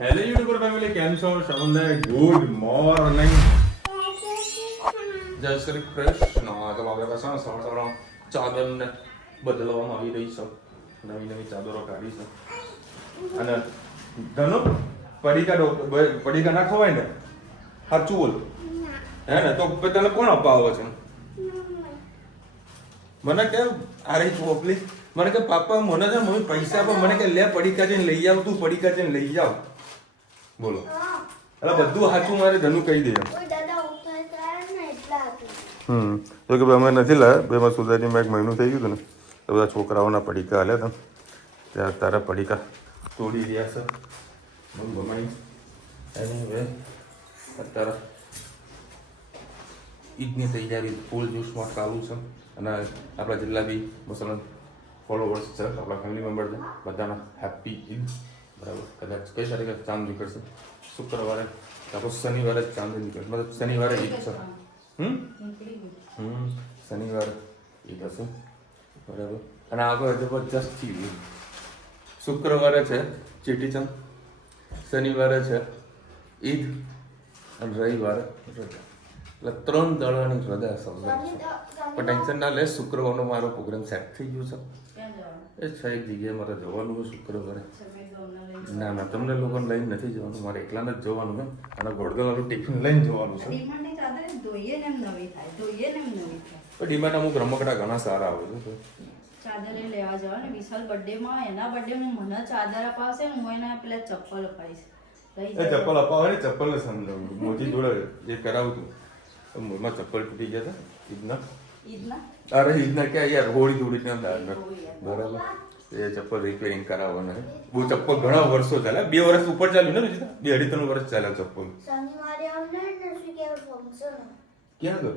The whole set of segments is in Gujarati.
હેલો યુટ્યુબર ફેમિલી, કેમ છો? સૌને ગુડ મોર્નિંગ, જય શ્રી કૃષ્ણ. તો આપણે પાછા સવાર ચાદર ને બદલવામાં આવી રહી છે. નવી નવી ચાદરો કાઢી છે. અને ધનુ પડીકા ના ખવાય ને, સાચું બોલ. હે ને? તો તને કોણ અપાવે છે? મને કે આ રહી ચોપલી, મને કે પાપા મને છે મમ્મી પૈસા આપો, મને કે લે પડીકા જઈને લઈ આવ, તું પડીકા જઈને લઈ આવ. બોલો, એટલે બધું સાચું મારે ધનુ કહી દે. તો કે અમે નથી લાવ્યા બેમાં સુધારીમાં 1 મહિનું થઈ ગયું હતું ને, તો બધા છોકરાઓના પડીકા હાલ્યા હતા, ત્યાં તારા પડીકા તોડી રહ્યા છે. બહુ ગમાઈ એની હવે અત્યારે ઈદની તૈયારી ફૂલ જોશમાં ચાલુ છે. અને આપણા જેટલા બી મુસલમાન ફોલોવર્સ છે, આપણા ફેમિલી મેમ્બર છે, બધાના હેપી ઈદ. બરાબર. કદાચ કઈ તારીખે ચાંદ નીકળશે? શુક્રવારે કાં શનિવારે જ ચાંદ નીકળશે, મતલબ શનિવારે ઈદ છે. શનિવારે ઈદ હશે. બરાબર. અને આગળ જબરજસ્ત થી શુક્રવારે છે ચેટીચંદ, શનિવારે છે ઈદ અને રવિવારે રજા. એટલે 3 દાડાની રજા સમજાય છે. પણ ટેન્શન ના લે, શુક્રવારનો મારો પ્રોગ્રામ સેટ થઈ ગયો છે. એ છે એક જગ્યાએ મારે જવાનું છે શુક્રવારે. ના ના, તમને લોકોને લઈને નથી જવાનું, મારે એકલાને જ જવાનું છે. અને ગોળગોળનું ટિફિન લઈને જવાનું છે. પણ ડીમાર્ટ અમુક રમકડા ઘણા સારા આવે છે. ચાદર લેવા જવા ને વિશાલ બર્થડેમાં, એના બર્થડેમાં મને ચાદર અપાવશે, હું એને પેલા ચપ્પલ અપાવીશ. એ ચપ્પલ અપાવે ને, ચપ્પલ ને સમજાવું. મોજી જોડે એ કરાવતું, મોમાં ચપ્પલ તૂટી ગયા હતા ઈદના. અરે ઈદના ક્યાં યાર, હોળી ધૂળી ના દાળ. બરાબર. એ ચપ્પલ રિપેરિંગ કરાવવાના. બહુ ચપ્પલ ઘણા વર્ષો ચાલ્યા, 2 વર્ષ ઉપર ચાલ્યું ને બીજું, 2-2.5-3 વર્ષ ચાલ્યા ચપ્પલ. ક્યાં ગયો?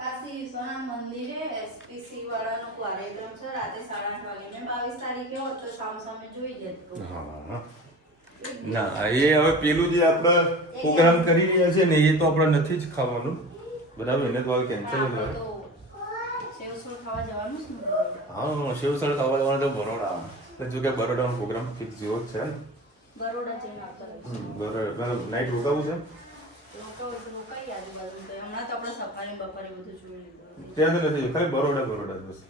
કાશી વિશ્વનાથ મંદિરે એસપીસી વાળાનો કાર્યક્રમ છે રાતે 8:30 વાગે. મેં 22 તારીખે હોત તો સામે જોઈ જતો. હા ના, એ હવે પેલું જે આપણે પ્રોગ્રામ કરી રહ્યા છે ને, એ તો આપણે નથી જ ખાવાનું. બરાબર. એને તો હવે કેન્સલ જ હોય. સેવસળ ખાવા જવાનું છે ને? હા, સેવસળ ખાવા જવાનું તો બરોડા. જો કે બરોડાનો પ્રોગ્રામ ફિક્સ જેવો જ છે. બરોડા જઈને આવતા રહીશું. બરોડા નાઈટ રોકાવું છે. રોકાઈ આજુબાજુ તો હમણાં તો આપણે સફારી બફારી બધું જોઈ લીધું. ત્યાં તો નથી, ખાલી બરોડા બસ.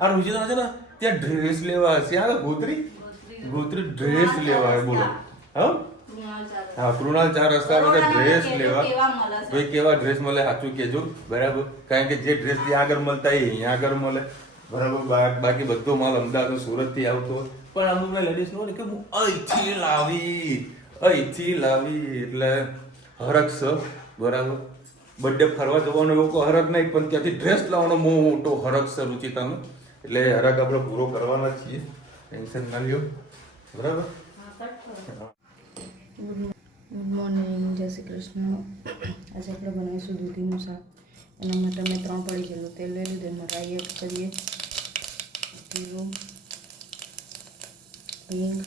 આ રૂચિતા છે ને, ત્યાં ડ્રેસ લેવા હશે. આ ગોત્રી ડ્રેસ લેવા આવે. બોલો. હા, કૃણાલ 4 રસ્તા ડ્રેસ લેવા. ભાઈ કેવા ડ્રેસ મળે સાચું કેજો. બરાબર. કારણ કે જે ડ્રેસ ત્યાં આગળ મળતા એ અહીંયા આગળ મળે. બરાબર. બાકી બધો માલ અમદાવાદ સુરત થી આવતો હોય. પણ અમુક લેડીઝ નો કે હું અહીંથી લાવી એટલે હરક છે. બરાબર. બર્થડે ફરવા જવાનો એવો કોઈ હરક નહીં, પણ ત્યાંથી ડ્રેસ લાવવાનો બહુ મોટો હરક છે રૂચિતાનો. એટલે હરક આપણે પૂરો કરવાના છીએ, ટેન્શન ના લ્યો. બરાબર. ગુડ મોર્નિંગ, જય શ્રી કૃષ્ણ. આજે આપણે બનાવીશું દૂધીનું શાક. એના માટે મેં 3 પડી જેટલું તેલ લઈ લીધું. એમાં રાઈ એડ કરીએ, જીરું, હિંગ,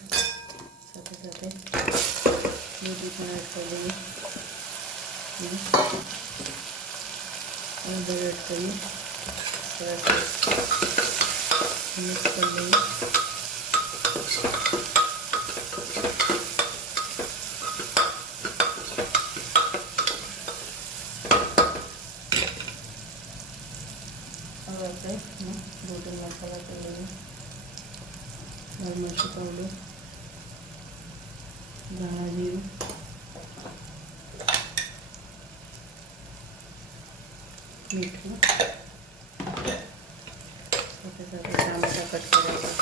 સાથે સાથે દૂધી પણ એડ કરી દઈએ, હળદર એડ કરીએ, સરસ મિક્સ કરી દઈએ. દૂધી મસાલા કરી લઈએ, લાલ મરચું પાવડર, ધાણા જીરું, મીઠું, સાથે સાથે ટામેટાં કટ કર્યા.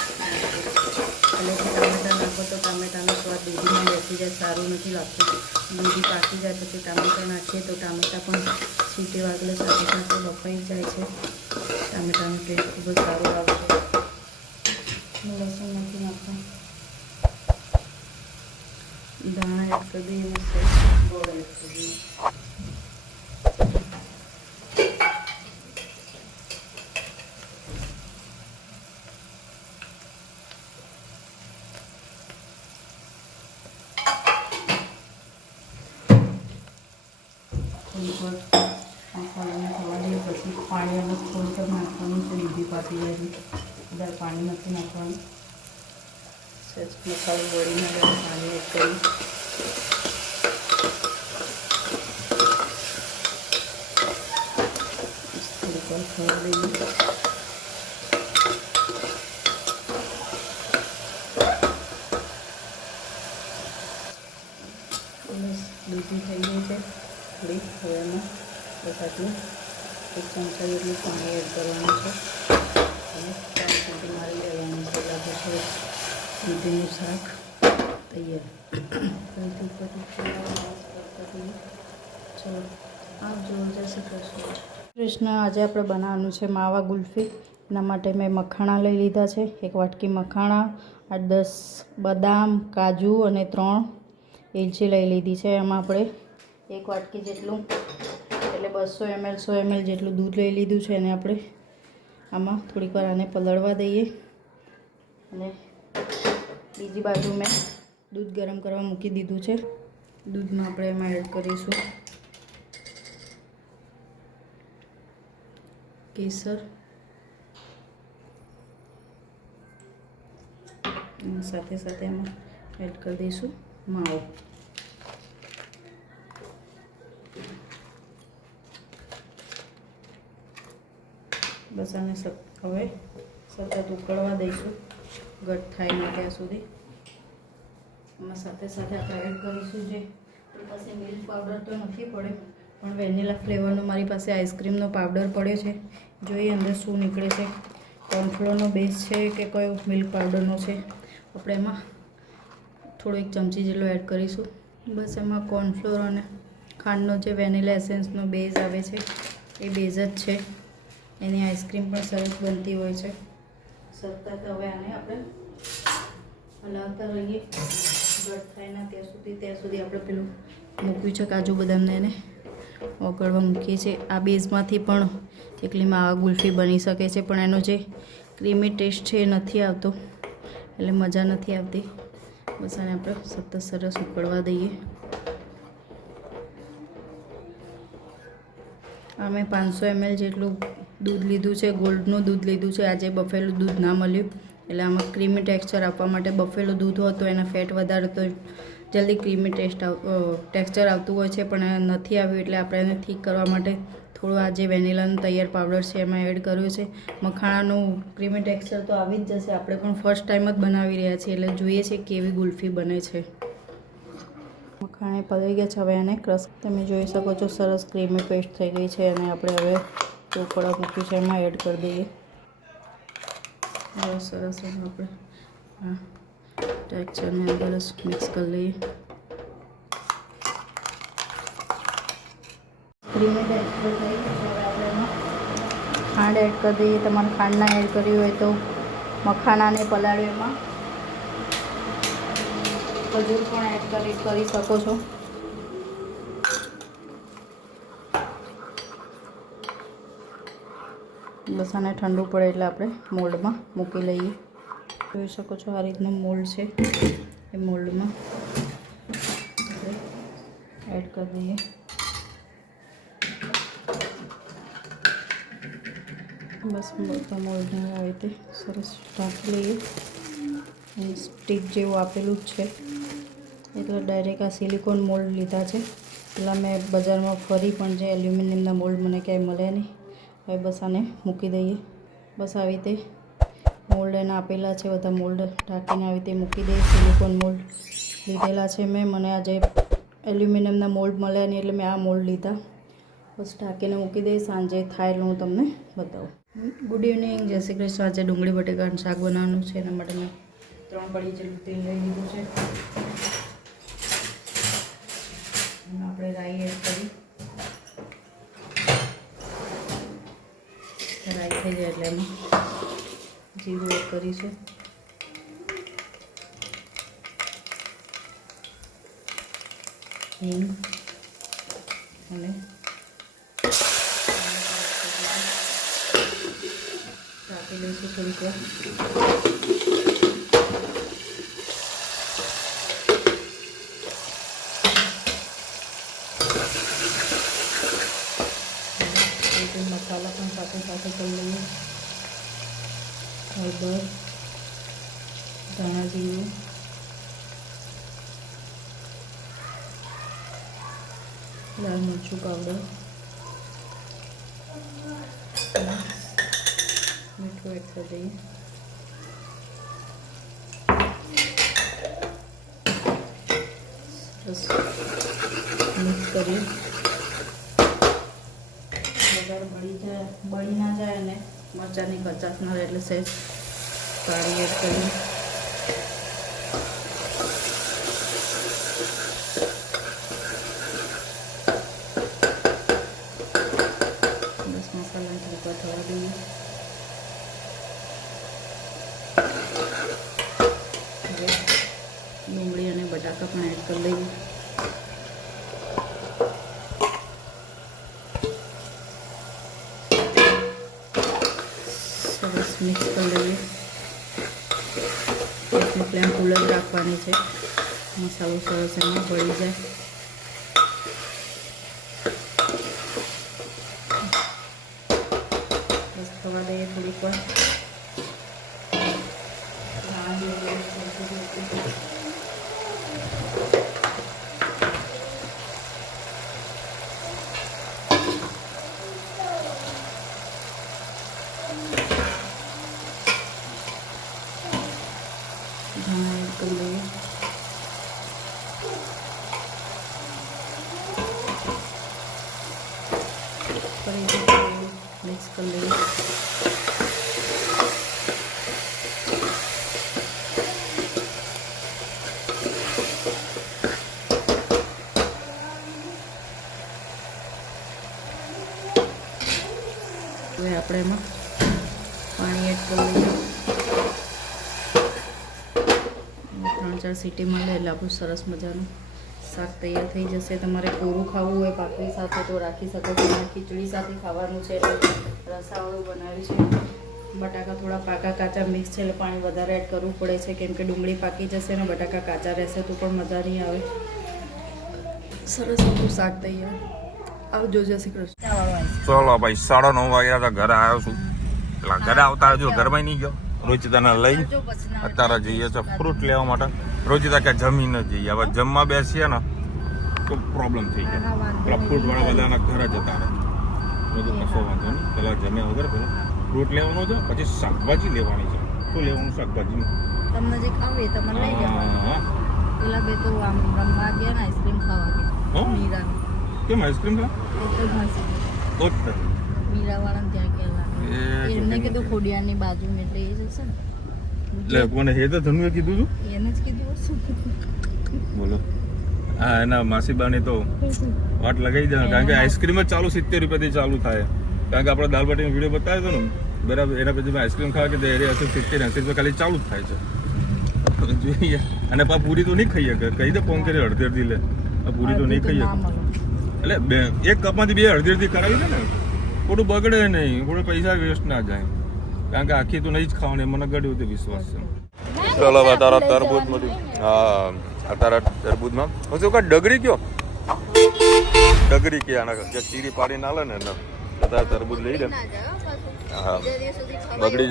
અને ટામેટાં નાખો તો ટામેટાનો સ્વાદ દૂધીમાં બેસી જાય, સારું નથી લાગતું. દૂધી પાકી જાય પછી ટામેટાં નાખીએ તો ટામેટાં પણ સીટી વાગલે સાથે સાથે બફાઈ જાય છે. ટામેટાનો ટેસ્ટ ખૂબ જ સારો આવે છે. લસણ નથી નાખવા, ધાણા એડ કરી દઈએ, ગોળ એડ કરી દઈએ. મસાલાને થવા દઈએ પછી પાણી અલગ થોડુંક નાખવાનું છે. દૂધી પાકી જાય છે, વધારે પાણી નથી નાખવાનું. મસાલો વળીને પાણી એડ કરી થોડીક વાર ખવા દઈએ. બસ દૂધી થઈ ગઈ છે થોડી. હવે એમાં બસ આટલું 1 ચમચા જેટલું પાણી એડ કરવાનું છે અને 4 સીટી મારી લેવાનું છે. લાગે છે દૂધીનું શાક તૈયાર. ચલો આવજો. જય શ્રી કૃષ્ણ. આજે આપણે બનાવવાનું છે માવા ગુલ્ફી. એના માટે મેં મખાણા લઈ લીધા છે. 1 વાટકી મખાણા, 8-10 બદામ, કાજુ અને 3 એલચી લઈ લીધી છે. એમાં આપણે 1 વાટકી જેટલું એટલે 200 ml 100 ml જેટલું દૂધ લઈ લીધું છે. અને આપણે આમાં થોડીક વાર આને પલળવા દઈએ. અને બીજી બાજુ મેં દૂધ ગરમ કરવા મૂકી દીધું છે. દૂધમાં આપણે એમાં એડ કરીશું કેસર અને સાથે સાથે એમાં એડ કરી દઈશું માવો. બસ આને હવે સતત ઉકળવા દઈશું ઘટ થાય ને ત્યાં સુધી. એમાં સાથે સાથે આપણે એડ કરીશું જે પાસે મિલ્ક પાવડર તો નથી પડે પણ વેનીલા ફ્લેવરનો મારી પાસે આઈસ્ક્રીમનો પાવડર પડ્યો છે. જોઈએ અંદર શું નીકળે છે. કોર્નફ્લોરનો બેઝ છે કે કયો મિલ્ક પાવડરનો છે. આપણે એમાં થોડો 1 ચમચી જેટલો એડ કરીશું. બસ એમાં કોર્નફ્લોર અને ખાંડનો જે વેનીલા એસેન્સનો બેઝ આવે છે એ બેઝ જ છે. એની આઈસ્ક્રીમ પણ સરસ બનતી હોય છે. સતત હવે આને આપણે હલાવતા રહીએ ઘટ થાય ના ત્યાં સુધી આપણે પેલું મૂક્યું છે કાજુ બદામને એને ઓગળવા મૂકીએ છીએ. આ બેઝમાંથી પણ એકલી માવા ગુલ્ફી બની શકે છે પણ એનો જે ક્રીમી ટેસ્ટ છે એ નથી આવતો એટલે મજા નથી આવતી. બસ આને આપણે સતત સરસ ઉકળવા દઈએ. આ મેં 500 ml જેટલું દૂધ લીધું છે. ગોલ્ડનું દૂધ લીધું છે. આજે બફેલું દૂધ ના મળ્યું એટલે આમાં ક્રીમી ટેક્સચર આપવા માટે બફેલું દૂધ હોય તો એના ફેટ વધારે તો જલ્દી ક્રીમી ટેક્સચર આવતું હોય છે પણ નથી આવ્યું એટલે આપણે એને ઠીક કરવા માટે થોડું આ જે વેનીલાનું તૈયાર પાવડર છે એમાં એડ કર્યું છે. મખાણાનું ક્રીમી ટેક્સચર તો આવી જ જશે. આપણે પણ ફર્સ્ટ ટાઈમ જ બનાવી રહ્યા છીએ એટલે જોઈએ છીએ કેવી ગુલ્ફી બને છે. મખાણા પલળી ગયા છે. હવે એને ક્રશ તમે જોઈ શકો છો સરસ ક્રીમી પેસ્ટ થઈ ગઈ છે. અને આપણે હવે ચોપડા મૂક્યું છે એમાં એડ કરી દઈએ. હવે સરસ આપણે હા ટેક્સચરને અંદર જ મિક્સ કરી લઈએ. ક્રીમી ટેક્સચર થઈ ગયું છે. હવે આપણે એમાં ખાંડ એડ કરી દઈએ. તમારે ખાંડ ના એડ કરવી હોય તો મખાણાને પલાળ્યું એમાં ખજૂર પણ એડ કરી શકો છો. બસ આને ઠંડુ પડે એટલે આપણે મોલ્ડમાં મૂકી લઈએ. જોઈ શકો છો આ રીતનું મોલ્ડ છે. એ મોલ્ડમાં આપણે એડ કરી દઈએ. બસ બધા મોલ્ડને આવી રીતે સરસ ઢાંકી લઈએ. સ્ટીક જેવું આપેલું જ છે એટલે ડાયરેક્ટ આ સિલિકોન મોલ્ડ લીધા છે. એટલે મેં બજારમાં ફરી પણ જે એલ્યુમિનિયમના મોલ્ડ મને ક્યાંય મળે નહીં. હવે બસ આને મૂકી દઈએ. બસ આવી રીતે મોલ્ડ એના આપેલા છે બધા મોલ્ડ ઢાંકીને આવી રીતે મૂકી દઈએ. સિલિકોન મોલ્ડ લીધેલા છે મેં. મને આજે એલ્યુમિનિયમના મોલ્ડ મળ્યા નહીં એટલે મેં આ મોલ્ડ લીધા. બસ ઢાંકીને મૂકી દઈએ. સાંજે થાય એટલે હું તમને બતાવું. Good evening. જય શ્રી કૃષ્ણ. આજે ડુંગળી બટેકાનું શાક બનાવવાનું છે એના માટે મેં 3 કળી જેટલું તેલ લઈ લીધું છે. આપણે રાઈ એડ કરી રાઈ થઈ જાય એટલે એમાં જીરું એડ કરીશું. હિંગ અને રાખી દઈશું થોડીક વાર. મસાલા પણ સાથે સાથે કરી લઈએ. હળદર, ધાણા જીરું, લાલ મરચું પાવડર, મીઠું એડ કરી દઈએ. સરસ મિક્સ કરીએ. વઘાર બળી ના જાય અને મરચાંની કચાશ ના રહે એટલે સહેજ પાણી એડ કરીએ. બસ મસાલાને થોડીક થવા દઈએ. હવે ડુંગળી અને બટાકા પણ એડ કરી લઈએ. સરસ મિક્સ કરી લઈએ. ગેસની ફ્લેમ ફૂલ જ રાખવાની છે, મસાલો સરસ એમાં ભળી જાય. બસ થવા દઈએ થોડીક વાર. ધાણા એડ કરી લઈએ. ફરીથી મિક્સ કરી લઈએ. હવે આપણે એમાં પાણી એડ કરી લઈએ. 3-4 સીટીમાં લે એટલે આપણું સરસ મજાનું શાક તૈયાર થઈ જશે. તમારે કોરું ખાવું હોય ભાખરી સાથે તો રાખી શકો છો. ખીચડી સાથે ખાવાનું છે એટલે રસાવાળું બનાવ્યું છે. બટાકા થોડા પાકા કાચા મિક્સ છે એટલે પાણી વધારે એડ કરવું પડે છે, કેમ કે ડુંગળી પાકી જશે ને બટાકા કાચા રહેશે તો પણ મજા નહીં આવે. સરસ આપણું શાક તૈયાર. આવજો. જય શ્રી કૃષ્ણ. ચલો ભાઈ 9:30 વાગ્યા હતા, ઘરે આવ્યો છું. પેલા ઘરે આવતા હજુ ઘરમાં નહીં ગયો. રોજિતાને લઈ અત્યારે જઈએ છે ફ્રૂટ લેવા માટે. રોજિતા કે જમી ન જઈએ. હવે જમવા બેસીએ ને તો પ્રોબ્લેમ થઈ જાય. પેલા ફ્રૂટ વાળા બધાના ઘરે જતા રહે. બધું કશો વાંધો નહીં. પેલા જમ્યા વગર પેલા ફ્રૂટ લેવાનો છે, પછી શાકભાજી લેવાની છે. શું લેવાનું શાકભાજી? તમને જે ખાવે તમે લઈ લેવાનું. પેલા બે તો આમ રમવા ગયા ને આઈસ્ક્રીમ ખાવા ગયા. મીરા કેમ આઈસ્ક્રીમ ખા? મીરાવાળાને ત્યાં ગયેલા. એમને કીધું ખોડિયારની બાજુમાં એટલે એ જશે ને. એટલે કોને હે તો ધનુએ કીધું તું? એને જ કીધું શું બોલો. હા એના માસીબાની તો વાટ લગાવી દે, કારણ કે આઈસ્ક્રીમ જ ચાલુ 70 રૂપિયાથી ચાલુ થાય. કારણ કે આપણે દાલ બાટીનો વિડીયો બતાવ્યો હતો ને બરાબર, એના પછી આઈસ્ક્રીમ ખાવા કે એ 70-80 રૂપિયા ખાલી ચાલુ જ થાય છે. જોઈએ અને પા પૂરી તો નહીં ખાઈએ. કહી દે ફોન કરી અડધી લે. પૂરી તો નહીં ખાઈએ એટલે એક કપમાંથી 2 અડધી કરાવી દે ને, ખોટું બગડે નહીં, ખોટું પૈસા વેસ્ટ ના જાય. કારણ કે આખી તો નહીં જ ખાવાની, મને ગળ્યો તો વિશ્વાસ છે. ચલો અત્યારે તરબૂચમાંથી અત્યારે તરબૂચમાં શું કા ડગરી કયો ડગરી કે આના જે ચીરી પાડી ના લે ને અત્યારે તરબૂચ લઈ લે. હા બગડી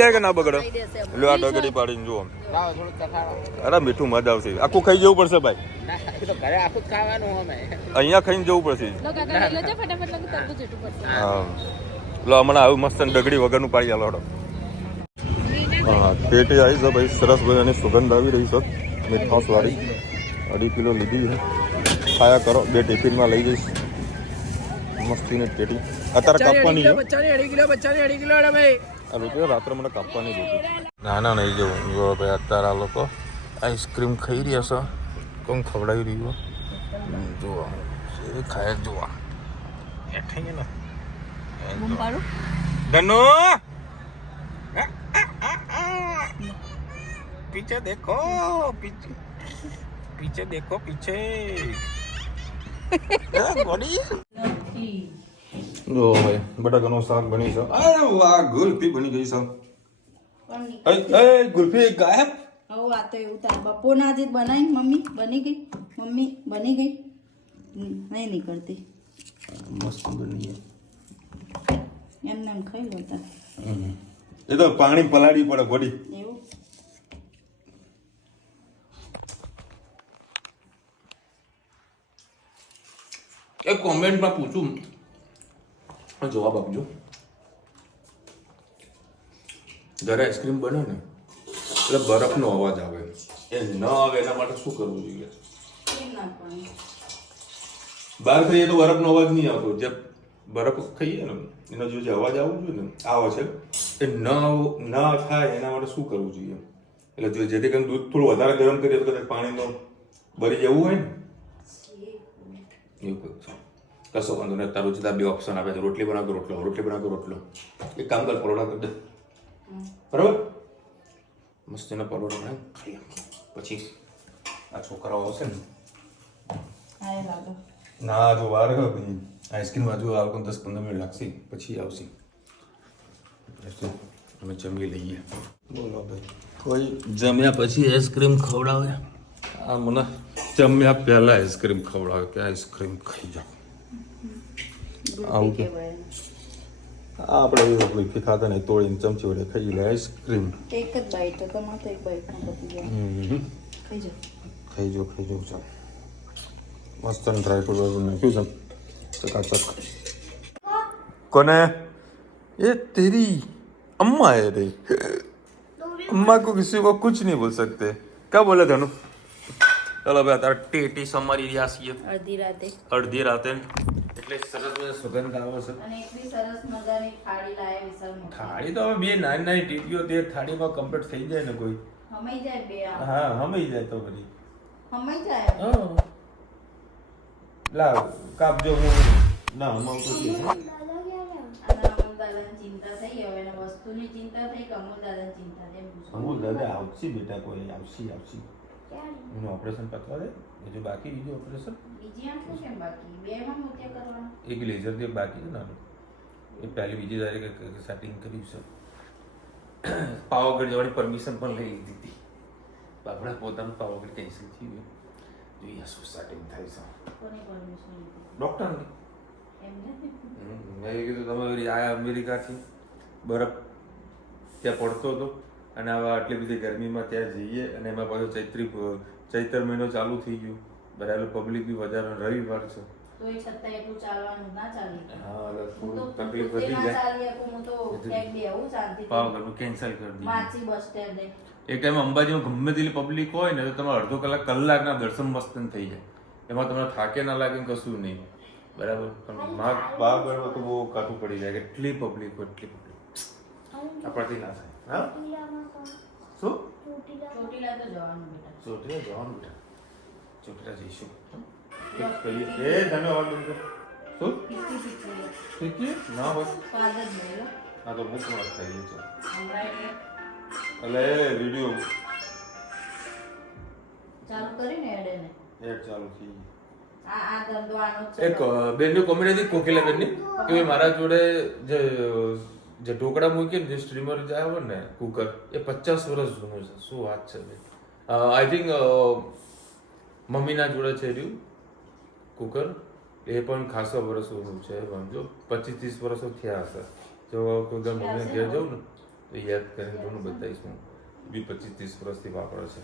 જાય કે ના બગડે એટલે આ ડગરી પાડીને જુઓ. અરે મીઠું મજા આવશે. આખું ખાઈ જવું પડશે ભાઈ. અહીંયા ખાઈને જવું પડશે. હા લો હમણાં આવું મસ્ત ડગડી વગરનું પાડી આલો. હા પેટી આવી છે ભાઈ, સરસ મજાની સુગંધ આવી રહી છે મીઠાસ વાળી. 2.5 કિલો લીધી છે. ખાયા કરો, 2 ટિફિનમાં લઈ જઈશ. મસ્તીની પેટી અત્યારે કાપવાની છે. રાત્રે મને કાપવાની લીધી. ના નહીં જવું જો ભાઈ. અત્યારે આ લોકો આઈસ્ક્રીમ ખાઈ રહ્યા છે. કોણ ખવડાવી રહ્યું જોવા એ ખાય જોવા ધનો पीछे देखो पीछे देखो पीछे गोड़ी જો ભાઈ બટાકાનું શાક બની છે. અરે વાહ ગુલ્ફી બની ગઈ છે. એ ગુલ્ફી ગાયબ. હવે આ તો એવું થાય. બપોરના જ બનાવી મમ્મી બની ગઈ. મમ્મી બની ગઈ નહીં નીકળતી. મસ્ત બની એમને એમ ખાઈ લો તા. એ તો પાણી પલાળી પડે ગોડી. એવું એ કોમેન્ટમાં પૂછું જવાબ આપજો. જ્યારે આઈસ્ક્રીમ બને ને એટલે બરફનો અવાજ આવે, એ ન આવે એના માટે શું કરવું જોઈએ? કેમ નાખવાનું? બહાર ખાઈએ તો બરફનો અવાજ નહીં આવતો, જે બરફ ખાઈએ ને એનો જે અવાજ આવવો જોઈએ ને આવે છે, એ ન થાય એના માટે શું કરવું જોઈએ? એટલે જો જેથી કરીને દૂધ થોડું વધારે ગરમ કરીએ તો કદાચ પાણીનો બળી જવું હોય ને એવું કંઈક છે. કશો વાંધો નહીં. તારું જુદા બે ઓપ્શન આપે છે, રોટલી બનાવતો રોટલો, રોટલી બનાવતો રોટલો. એક કામ કર, પરોઠા કરી દે, બરાબર? મસ્ત એના પરોઠા બનાવી ખાઈએ. પછી આ છોકરાઓ આવશે ને હા લાગે ના જો વાર આઈસ્ક્રીમ બાજુ આવતો 10-15 મિનિટ લાગશે, પછી આવશે. અમે જમી લઈએ. બોલો ભાઈ, કોઈ જમ્યા પછી આઈસ્ક્રીમ ખવડાવે? આ મને જમ્યા પહેલા આઈસ્ક્રીમ ખવડાવે કે આઈસ્ક્રીમ ખાઈ જાઓ. આવું કે આપણે એ રોટલી ખાતા નહીં, તોડીને ચમચી વડે ખાઈ લે આઈસ્ક્રીમ. એક જ બાઈટ તો તમારે તો એક બાઈટમાં પતી જાય. ખાઈ જાઓ. ખાઈ જાઓ ચાલ. મસ્ત ડ્રાયફ્રૂટ વાળું નાખ્યું છે ચકાચક. કોને? ये तेरी अम्मा है रे, अम्मा को किसी को कुछ नहीं बोल सकते. क्या बोले धनु? चलो भाई અત્યારે ટેટી સમારી રહ્યા છીએ અડધી રાતે, એટલે સરસ સુગંધ આવે છે. અને એટલી સરસ મજાની થાળી લાયા વિશાલ મોટી. થાળી તો હવે બે નાની નાની ટીટીઓ તે થાળીમાં કમ્પ્લીટ થઈ જાય ને કોઈ. હમાઈ જાય બે આ. હા હમાઈ જાય તો બધી. હમાઈ જાય. હા લાવ કાપજો. હું ના હમાવતો છે. અને અમૂલ દાદાની ચિંતા થઈ, હવે એને વસ્તુની ચિંતા થઈ કે અમૂલ દાદાની ચિંતા થઈ? અમૂલ દાદા આવશે બેટા, કોઈ આવશે. એનું ઓપરેશન પતવા દે, બીજું બાકી બીજું ઓપરેશન. બીજી આંખો કેમ બાકી? બેમાં મોતિયા કરવાના. એક લેઝર જે બાકી છે નાનું, એ પહેલી બીજી તારીખે સેટિંગ કર્યું છે. પાવાગઢ જવાની પરમિશન પણ લઈ લીધી હતી. આપણા પોતાનું પાવાગઢ કેન્સલ થયું, જોઈએ શું સેટિંગ થાય છે. કોની પરમિશન લીધી? ડૉક્ટરની. એમને મેં કીધું તમે આયા અમેરિકાથી, બરફ ત્યાં પડતો હતો અને આવા આટલી બધી ગરમીમાં ત્યાં જઈએ અને એમાં પાછું ચૈત્ર મહિનો ચાલુ થઈ ગયું, બરાબર પબ્લિક બી વધારે, રવિવાર છે તો એ છતાં એટલું ચાલવાનું ના ચાલી. હા એટલે હું તો થોડું તકલીફ વધી ના જાય. ચાલી શકું, હું તો ક્યાંક બેહું શાંતિથી. પાવાગઢનું કેન્સલ કરી દીધું. માછી બસ સ્ટેન્ડે. એક ટાઈમ અંબાજીમાં ગમે તેટલી પબ્લિક હોય ને તો તમારે અડધો કલાકના દર્શન મસ્ત થઈ જાય, એમાં તમને થાકે ના લાગે કશું નહીં, બરાબર. પણ પાવાગઢમાં તો બહુ કાઠું પડી જાય, એટલી પબ્લિક આપણાથી ના થાય. હા શું? ચોટીલા તો જવાનું બેટા. ચોટીલા જવાનું બેટા, ચોટીલા જઈશું. એ ધન્યવાદ. શું શીખી ના હોય સ્વાદ જ નહીં લો. હા તો મુખ વાત થઈ છે હમણાં એટલે વિડીયો ચાલુ કરીને એડેને એડ ચાલુ થઈ. આ ધંધો આનો જ છે. એક બેનની કોમેડી હતી કોકિલા બેનની કે મારા જોડે જે ઢોકળા મૂકી ને જે સ્ટ્રીમર જે આવે ને કુકર, એ 50 વર્ષ જૂનું છે. શું વાત છે ભાઈ. આઈ થિંક મમ્મીના જોડે છે રહ્યું કુકર, એ પણ ખાસા વર્ષ જૂનું છે. સમજો 25-30 વર્ષ થયા હશે. જો કુકર મમ્મીને ઘેર જાઉં ને તો યાદ કરીને ઘણું બતાવીશ હું. બી 25-30 વર્ષથી વાપરે છે.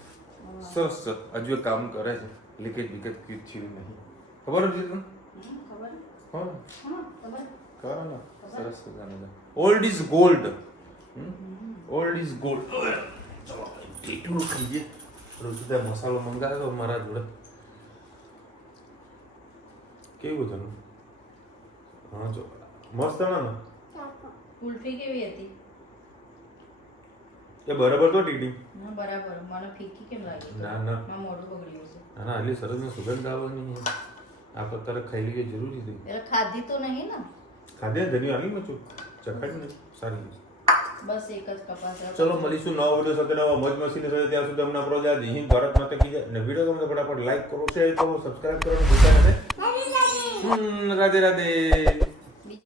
સરસ છે. હજુ એ કામ કરે છે. લીકેજ બીકેજ ક્યુટ થયું નહીં. ખબર હતી તમને? ખબર? હા હા ખબર. કરો ને. સરસ છે. Old is gold. Old is gold. ચલો ટેટું ખાઈએ. રોજિંદા મસાલો મંગાવ્યો મારા જોડે. કેવું છે? હા જો મસ્ત ને. કુલ્ફી કેવી હતી? એ બરાબર તો ટીટી. ના બરાબર. મને ફીકી કેમ લાગી? ના ના મારું મોઢું બગડ્યું છે. ના ના એટલી સરસ ને સુગંધ આવવાની. આ તો તારે ખાઈ લઈએ જરૂરી હતી. એટલે ખાધી તો નહીં ને? ખાધે ધની આવી મચું ચખાડી ને સારી. બસ એક જ કપાસ. ચલો મળીશું નવા વિડીયો સાથે, નવા મોજ મસ્તી સાથે. ત્યાં સુધી અમને પ્રોજા હિન્દ ભારત માતા કી જય. અને વિડીયો ગમે તો ફટાફટ લાઈક કરો, શેર કરો, સબસ્ક્રાઇબ કરો, ભૂલતા નહીં. રાધે રાધે.